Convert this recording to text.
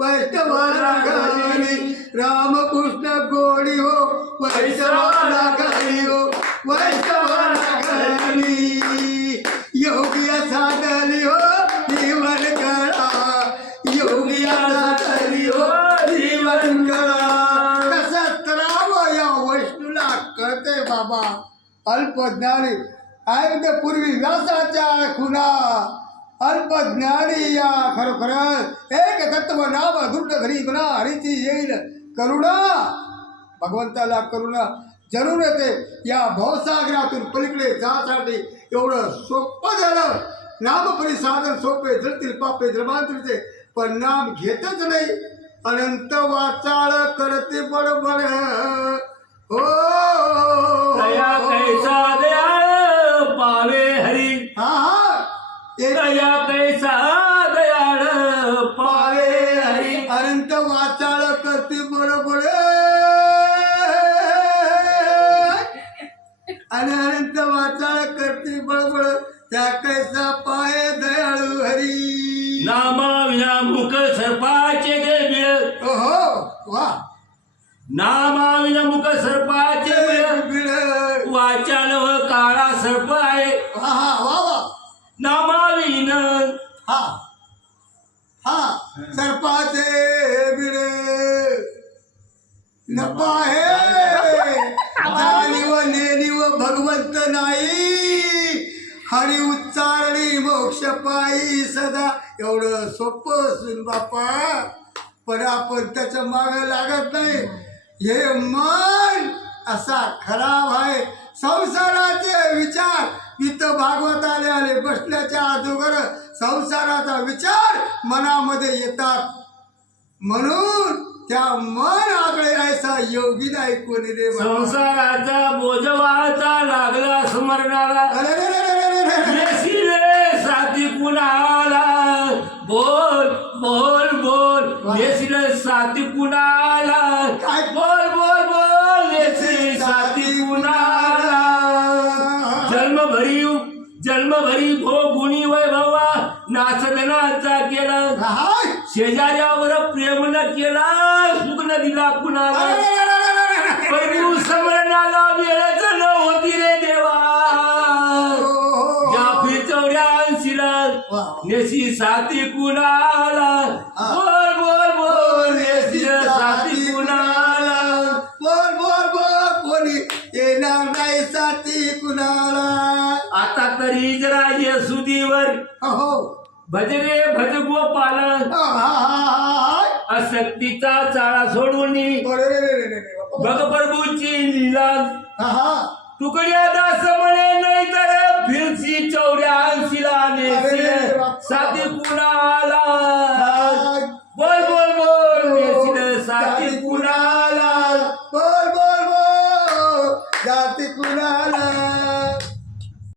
वैष्णवाला घरी रामकृष्ण गोडी हो वैष्णवाला घरी हो वैष्णवाला घरी योगिया साधली हो जीवन कळा योगिया साधली हो जीवन कळा कसं करावं या वैष्णूला कळते बाबा अल्पज्ञानी आयुध पूर्वी व्यासाच्या खुना अल्पज्ञानी या खरोखरच एक तत्व नाम दुर्ग घरी गुणा हरीची येईल करुणा भगवंताला करुणा जरूर येते या भवसागरातून पलीकडे जासाठी एवढं सोपं झालं नामपरी साधन सोपे जळतील पापे जन्मांतरीचे पण नाम घेतच नाही अनंत वाचाळ करते बडबड हो दया कैसा दयाळ पावे हरी दया कैसा दयाळ पावे हरी अनंत वाचाळ करते बडबड आणि अनंत वाचाळ करते बडबड त्या कैसा पाय दयाळू हरी नामा विना मुख सर्पाचे बिळ ओहो वा नामा विना मुख सर्पाचे बिळ बिळ वाचाल व काळा सर्प आहे हा वा वा नामाविन हा हा सर्पाचे बिळ नपा हे जाणीव नेणीव भगवंत नाही हरी उच्चारणी मोक्ष पायी सदा एवढं सोपं असून बापा पण आपण त्याच्या मागे लागत नाही हे मन असा खराब आहे संसाराचे विचार इथं भागवत आले बसल्याच्या अगोदर संसाराचा विचार मनामध्ये येतात म्हणून त्या मन आगळे राहायचा योगी नाही कोणी रे संसाराचा बोज वाहता लागला स्मरणाला येशील साथी कुणाला बोल बोल बोल येशील साथी कुणाला बोल बोल बोल येशील साथी कुणाला जन्मभरी भोगुणी वैभवा नाचदनाचा केला शेजाऱ्यावर प्रेम न केला सुख न दिला कुणाला प्रभू स्मरणाला वेळच नव्हती रे देवा जाफी चौड्या ऐंशीला नेसी साथी कुणाला बोल बोल बोल नेसी साथी कुणाला बोल बोल बोल कोणी येणार नाही साथी कुणाला आता तरी जरा येसुदीवर हो भज रे भज गोपाल आसक्तीचा चाळा सोडून बघ प्रभूची लीला तुकड्या दास म्हणे नाही तर फिरसी चौड्या ऐंशीला नेसील साथी कुणाला बोल बोल बोल नेसील साथी कुणाला बोल बोल बोल जाती कुणाला